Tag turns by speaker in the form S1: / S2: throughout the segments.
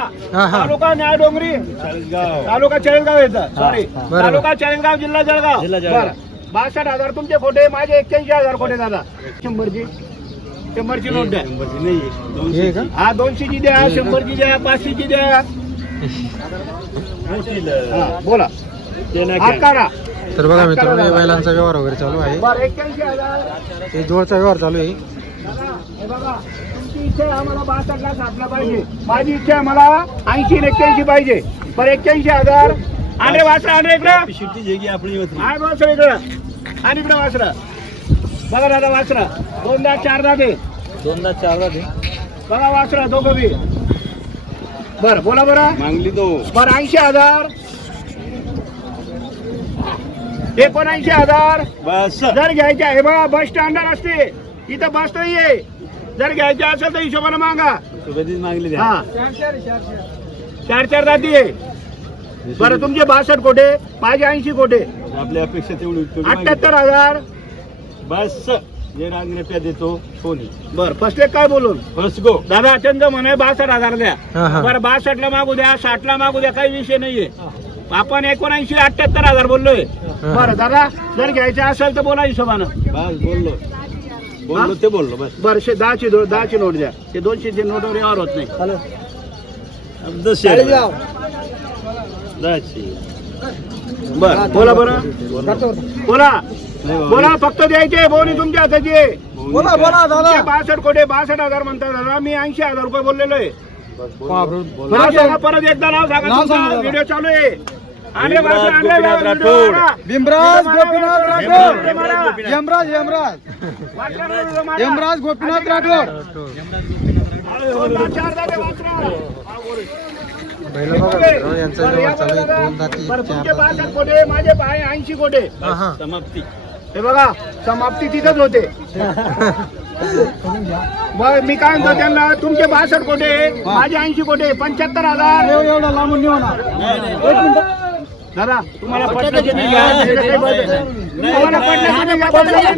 S1: हा, हा.
S2: तालुका न्याय डोंगरी, तालुका चाळीसगाव येतं. सॉरी,
S1: बरोबर.
S2: तालुका चाळीसगाव, जिल्हा जळगाव. बरं, 62,000 तुमचे खोटे, माझे 81,000 खोटे दादा. 100ची नोट द्या.
S1: हे का?
S2: हा 200ची द्या, 100ची द्या, 500ची द्या. हा, बोला हात काढा.
S1: तर बघा मित्रांनो, हे बैलांचा व्यवहार वगैरे चालू आहे.
S2: बरं 81,000.
S1: हे जोडचा व्यवहार चालू आहे.
S2: दादा, हे बघा, तुमची इच्छा आहे आम्हाला 62 साठला पाहिजे, माझी इच्छा आहे मला 80 आणि 81 पाहिजे. बरं 81,000. आणि वासरा आणि इकडं आहे वासरा इकडं आणि इकडं वासरा. बघा दादा वासरा 2 4 दे.
S3: 2 4 दे.
S2: बघा वासरा दोघं बी. बरं बोला बरं.
S3: मागली तो.
S2: बरं 80,000. 79,000.
S3: बस
S2: जर घ्यायचे आहे बघा, बस स्टँडवर असते इथं, बस नाही आहे. जर घ्यायचे असेल तर हिशोबाने मागा.
S3: कधीच मागली
S2: हा 4 जाती आहे. बरं तुमचे 62 कोटे, माझे 80 कोटे.
S3: आपल्या अपेक्षा तेवढी
S2: 78,000.
S3: बस जे रांगण्याप्या देतो सोनी.
S2: बरं फसले काय बोलून
S3: बस गो.
S2: दादा चंद म्हणे 62,000 द्या.
S1: हा, हा.
S2: बरं 62ला मागू द्या, 60ला मागू द्या, काही विषय नाहीये. आपण 79 78,000 बोललोय. बरं दादा जर घ्यायचं असेल तर बोला हिशोबानं.
S3: बस बोललो ते बोललो बस.
S2: बरं 10ची नोट द्या. ते 200ची नोटवर व्यवहार होत नाही. बरं बोला बरं, बोला बोला, फक्त द्यायचे बोनी तुमच्या हाताची.
S1: बोला दादा.
S2: 62 कोटे 62,000 म्हणतात दादा, मी 80,000 रुपये बोललेलो आहे. नाव सांगा परत एकदा, नाव सांगा तुमचं. व्हिडिओ चालू आहे. आणि
S1: भीमराज गोपीनाथ राठोड. यमराज गोपीनाथ राठोड. बैल बघा मित्रांनो, यांचा व्यवहार चालू आहे. 2 दाती 4
S2: तुमचे 62
S1: दाती.
S2: कोटे, माझे 80 कोटे.
S1: हा, हा.
S3: समाप्ती.
S2: हे बघा समाप्ती तिथंच होते. मग मी काय म्हणतो त्यांना, तुमचे 62 कोटे, माझे 80 कोटे, 75,000.
S1: एवढा लांबून नेऊ ना.
S2: दादा तुम्हाला पटलं की नाही घ्या. तुम्हाला पटलं की नाही घ्या, पटलं की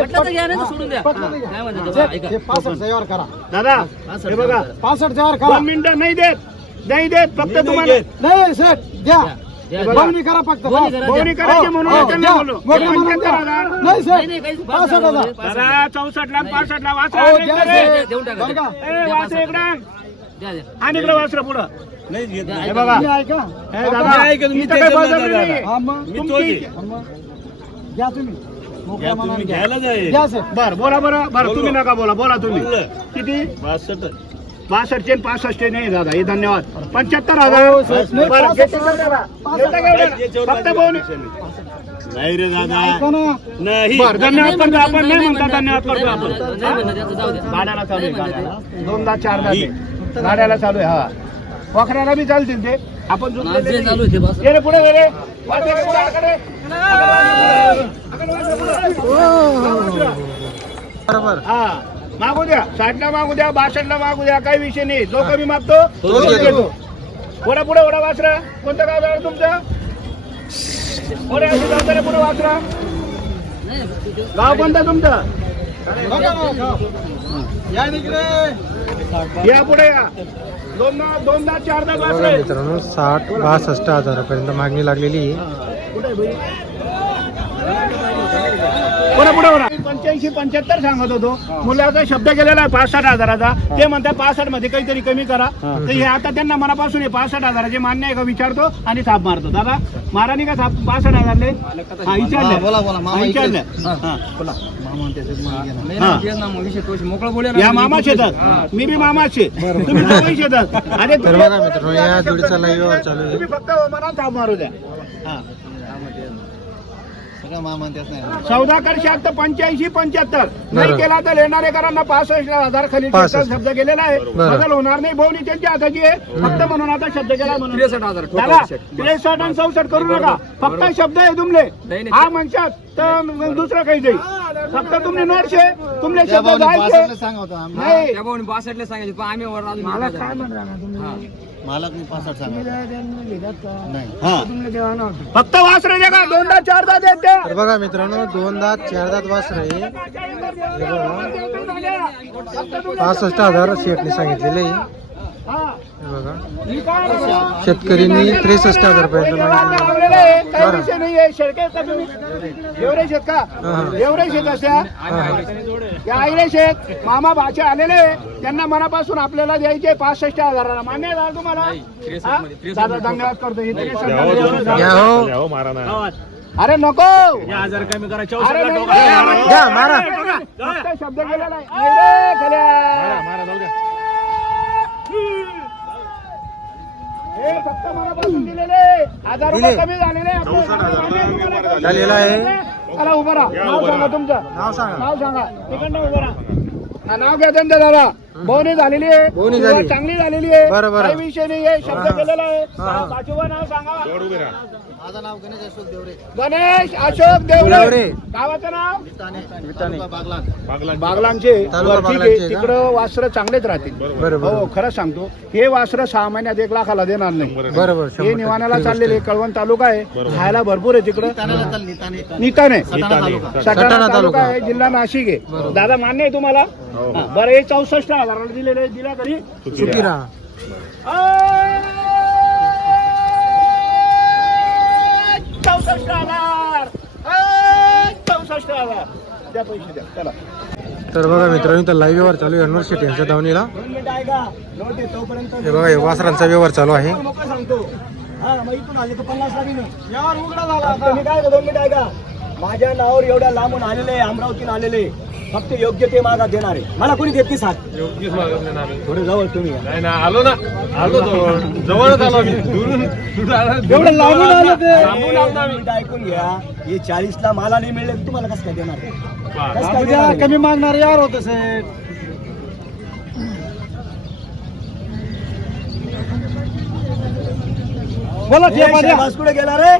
S2: नाही.
S1: हे 65 व्यवहार करा.
S2: दादा हे बघा
S1: 65 व्यवहार
S2: 2
S1: करा.
S2: मिनिटं नाही देत फक्त तुम्हाला
S1: नाही सेठ द्या. बोलणी करा फक्त.
S2: बोलणी करायची म्हणून त्यांना बोललो. 75,000.
S1: नाही सेठ 65,000.
S2: दादा 64 लाख 65 लाख वासरा
S1: अहो,
S2: आणि
S1: द्या
S2: इकडे.
S1: सेठ. बरं का?
S2: वासरा इकडं आणि इकडे वासरा पुढं.
S3: नाही घेत.
S2: हे बघा
S1: तुम्ही ऐका.
S2: हे दादा
S3: ऐका, तुम्ही
S2: इथं काही
S3: त्याच्यात
S2: बळजबरी
S3: दादा.
S2: नाहीये.
S1: हा, मग.
S3: मी
S2: तुमची
S3: तोच आहे.
S2: इच्छा.
S1: मग द्या तुम्ही. मोकळ्या
S3: या
S1: मनाने
S3: तुम्ही
S1: द्या.
S3: घ्यायला जाईल.
S1: द्या सेठ.
S2: बरं बोला बरं
S3: बोललो.
S2: तुम्ही नका बोला तुम्ही.
S3: बोललो.
S2: किती
S3: 62.
S2: 62 आणि 65 नाही दादा, हे धन्यवाद. 75,000.
S1: हो, सेठ. नाही,
S2: बरं,
S1: 65,000
S2: घेतलं दादा. घेतलं का एवढं? फक्त बोलणी.
S3: नाही रे दादा.
S1: ऐका ना.
S3: नाही.
S2: बरं धन्यवाद करतो आपण, नाही म्हणता धन्यवाद करतो आपण. गाड्याला चालू आहे, गाड्याला 2दा 4दा ते गाड्याला चालू आहे. हा वखराला बी चालतील ते. आपण जुळलेले नाही. ये रे पुढे ये रे. वाटे रे पुढे, आकडे.
S1: बरोबर.
S2: हा मागू द्या, 60ला मागू द्या, 62ला मागू द्या, काही विषय नाही. जो कमी मागतो
S1: तोच
S2: तोच
S1: घेतो.
S2: घेतो. पुढे ओढा वासरा. कोणतं गाव झालं तुमचं? पुढे पुढे वासरा. गाव कोणतं तुमचं?
S1: बघा ना. या इकडे.
S2: या पुढे या. 2दा 4दा
S1: बघा
S2: वासरे.
S1: मित्रांनो, 60-62 हजारापर्यंत मागणी लागलेली आहे.
S2: पुढे 85-75 सांगत होतो. मुलाचा शब्द केलेला आहे 65,000चा. ते म्हणतात 65 मध्ये काहीतरी कमी करा. तर हे आता त्यांना मनापासून हे 65,000चे मान्य आहे का विचारतो आणि थाप मारतो. दादा मारा नाही का थाप 65,000ले? हा विचारलं.
S1: बोला, बोला. मामा
S2: विचारलं.
S1: हा. बोला. मामा म्हणते
S2: हा. या मामा शेतात, मी बी मामाचे, तुम्ही दोघंही शेतात. अरे
S1: तर बघा मित्रांनो, या जोडीचा लाईव्ह व्यवहार चालू आहे.
S2: तुम्ही फक्त मनात थाप मारू द्या. हा
S1: मामा
S2: सौदा करशे 85-75 नाही
S1: बरं.
S2: केला तर येणारे करांना 65,000 खाली
S1: 65.
S2: शब्द केलेला आहे.
S1: बरं.
S2: बदल होणार नाही. भाऊनी त्यांच्या हाताची आहे. फक्त म्हणून आता शब्द केला म्हणून
S3: 63,000.
S2: दादा 63 आणि 64 करू नका. फक्त शब्द आहे तुमले. हा म्हणशात तर दुसरं काही जाईल. फक्त तुम्ही नोटशे तुमले शब्द जायचे नाही. मला काय म्हणणार
S1: मालक 65 सांगा.
S2: फक्त वासरे द्या का 2दा 4दा देत द्या.
S1: तर बघा मित्रांनो, 2 दात 4 दात वासर आहे. 65,000 शेठने सांगितलेले आहे.
S2: हा
S1: बघा
S2: ही काय आहे बघा?
S1: शेतकऱ्यांनी 63,000 पर्यंत मागितली.
S2: लावलेलं आहे, काही विषय नाहीये. शेळके का तुम्ही एवढे शेत का एवढे शेत असत्या या आईले शेत मामा भाचे आलेले त्यांना मनापासून आपल्याला द्यायचे 65,000 मान्य आहे दादा तुम्हाला? हा? दादा धन्यवाद करतो. हे तरी सांगा.
S1: घ्या हो
S2: अरे नको
S3: हजार कमी करा
S2: अरे नाही.
S1: घ्या, मारा.
S2: फक्त शब्द गेला नाही. नाही रे, खल्या. हे फक्त मनापासून दिलेले 1000 रुपये
S1: दिले.
S2: कमी झालेले आपले. तुम्हाला
S1: झालेला आहे.
S2: चला उभं राहा. नाव सांगा तुमचं.
S1: नाव सांगा.
S2: नाव सांगा. तिकडनं उभं राहा. हा, नाव घ्या त्यांचं दादा. बोनी झालेली आहे.
S1: बोनी
S2: सुरुवात
S1: झाली.
S2: चांगली झालेली आहे.
S1: बरं, बरं.
S2: काही विषय नाही आहे. शब्द
S1: हा.
S2: केलेला आहे.
S1: हा.
S2: पाचवं नाव सांगा. गणेश अशोक देवरे.
S1: देवरे.
S2: गावाचं नाव
S3: बागलाण
S2: बागलांचे
S1: तालुका
S2: ठीक आहे.
S1: बागलाणचे का?
S2: तिकडं वासरं चांगलेच राहतील.
S1: बरं
S2: हो
S1: बरं
S2: खरं सांगतो हे वासरं 6 महिन्यात 1 लाखाला देणार नाही.
S1: बरं बरं
S2: हे
S1: 100%
S2: निवाण्याला
S1: खरी गोष्ट
S2: चाललेले
S1: आहे.
S2: कळवण तालुका आहे. खायला भरपूर आहे तिकडं. निताने सटाणा
S1: सटाणा
S2: तालुका
S1: तालुका.
S2: आहे. जिल्हा नाशिक आहे.
S1: बरोबर.
S2: दादा मान्य आहे तुम्हाला? हा, बरं हे 64,000 दिलेले दिल्या तरी
S1: सुखी राहा.
S2: 64,000 64,000 द्या पैसे द्या चला.
S1: तर बघा मित्रांनो इथं लाईव्ह व्यवहार चालू आहे युनिव्हर्सिटी यांच्या धावणीला.
S2: 2 मिनिटं ऐका. नोट आहे तोपर्यंत
S1: हे बघा हे वासरांचा व्यवहार चालू आहे.
S2: मोकळं सांगतो. हा, मग इथून आले तर 50 लागेल. यावर उघडा झाला आता. मी काय 2 मिनिटं ऐका. माझ्या नावावर एवढ्या लांबून आलेले अमरावतीन आलेले फक्त योग्य ते मागा देणार आहे. मला कोणी देत नाही साथ. थोडे जवळ तुम्ही या.
S3: नाही ना आलो जवळच आलो आम्ही दुरून
S2: एवढं लांबून आलं ते. लांबून आलो आम्ही. मिनिटं ऐकून घ्या. हे 40ला मला नाही मिळले तर तुम्हाला कसं काय देणार? कसं काय देणार?
S1: कमी मागणार यार होत साहेब.
S2: बोला शहबाज कुठे गेला रे?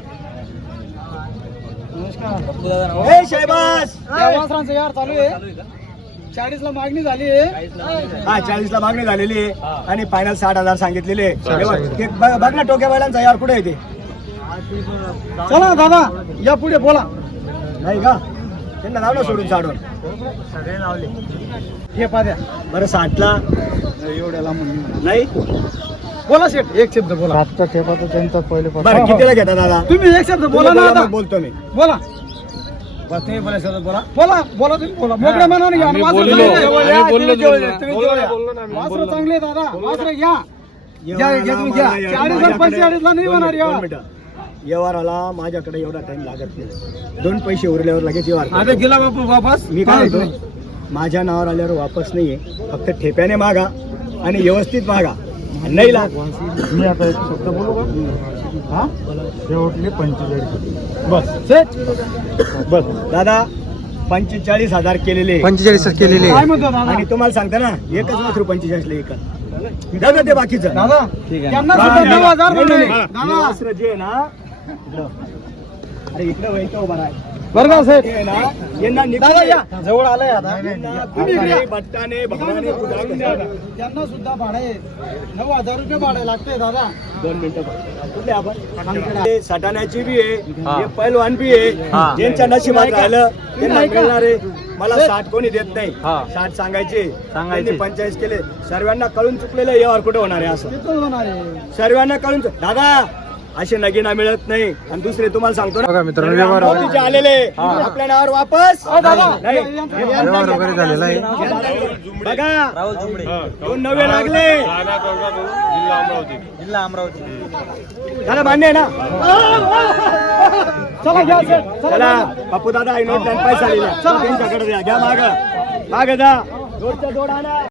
S2: हे शहबाज
S1: वासरांचा व्यवहार चालू आहे. 40ला मागणी झाली आहे.
S2: हा 40ला मागणी झालेली आहे आणि फायनल 60,000 सांगितलेले आहे.
S1: सांगितले.
S2: बघ ना टोक्या बैलांचा यार कुठे आहे ते?
S1: चला दादा या पुढे बोला.
S2: नाही का त्यांना लाव ना सोडून साडून
S1: सगळे लावले. हे पाद्या
S2: बरं 60ला
S1: एवढ्याला
S2: नाही
S1: बोला शेठ एक शब्द बोला. आजचा ठेपा तर त्यांचा पहिले
S2: बरं कितीला घेता दादा?
S1: तुम्ही एक शब्द बोला ना
S2: तुम्ही
S1: आता.
S2: मग बोलतो मी.
S1: बोला तुम्ही बोला शब्द बोला बोला बोला तुम्ही बोला मोकळ्या मनाने घ्या. वासरं चांगले आहे. वासरं चांगले आहे दादा. वासरं घ्या. घ्या, घ्या, तुम्ही घ्या. 40 आणि 45 नाही होणार या.
S2: व्यवहाराला माझ्याकडे एवढा टाइम लागत नाही. 2 पैसे उरल्यावर लगेच व्यवहार
S1: आता गेला बापू वापस.
S2: मी काय म्हणतो माझ्या नावावर आल्यावर वापस नाहीये. फक्त ठेप्याने मागा आणि व्यवस्थित मागा. नाही लाग
S1: मी आता एक शब्द बोलू का? हा शेवटले 45 बस
S2: बस दादा 45,000 केलेले
S1: 45 केलेले
S2: काय म्हणतो दादा? आणि तुम्हाला सांगता ना एकच मात्र 45ला एकच दादा ते बाकीचं
S1: दादा त्यांना सुद्धा 9,000 बोलले. दादा
S2: वासरं जे आहे ना इकडं. अरे इकडं व्हायचं उभा आहे
S1: बरं का साहेब.
S2: ते आहे ना यांना
S1: दादा या
S2: निघून
S1: जवळ आलाय आता.
S2: तुम्ही इकडे बट्टाने भगवाने कुठं
S1: त्यांना सुद्धा भाडे 9,000 रुपये भाडे लागते दादा.
S2: 2 मिनिटं कुठले आपण हे सटाण्याची बी आहे हे पैलवान बी आहे ज्यांच्या नशिबात राहिलं त्यांना मिळणार आहे. मला 60 कोणी देत नाही. 60 सांगायचे 45 केले. सर्वांना कळून चुकलेलं व्यवहार कुठे होणार आहे असं
S1: तिथं होणार आहे.
S2: सर्वांना कळून दादा असे नगीना मिळत नाही. आणि दुसरे तुम्हाला सांगतो
S1: बघा
S2: ना
S1: मित्रांनो व्यवहार वगैरे
S2: अमरावतीचे आलेले आपल्या नावावर वापस नाही.
S1: व्यवहार वगैरे झालेला आहे.
S2: बघा 2 नवे लागले.
S3: जिल्हा अमरावती
S2: त्याला मान्य आहे ना? चला घ्या चला पप्पू दादा नोट पैसा लिहिला त्यांच्याकडे द्या. घ्या माग जा जोडच्या जोड आणा.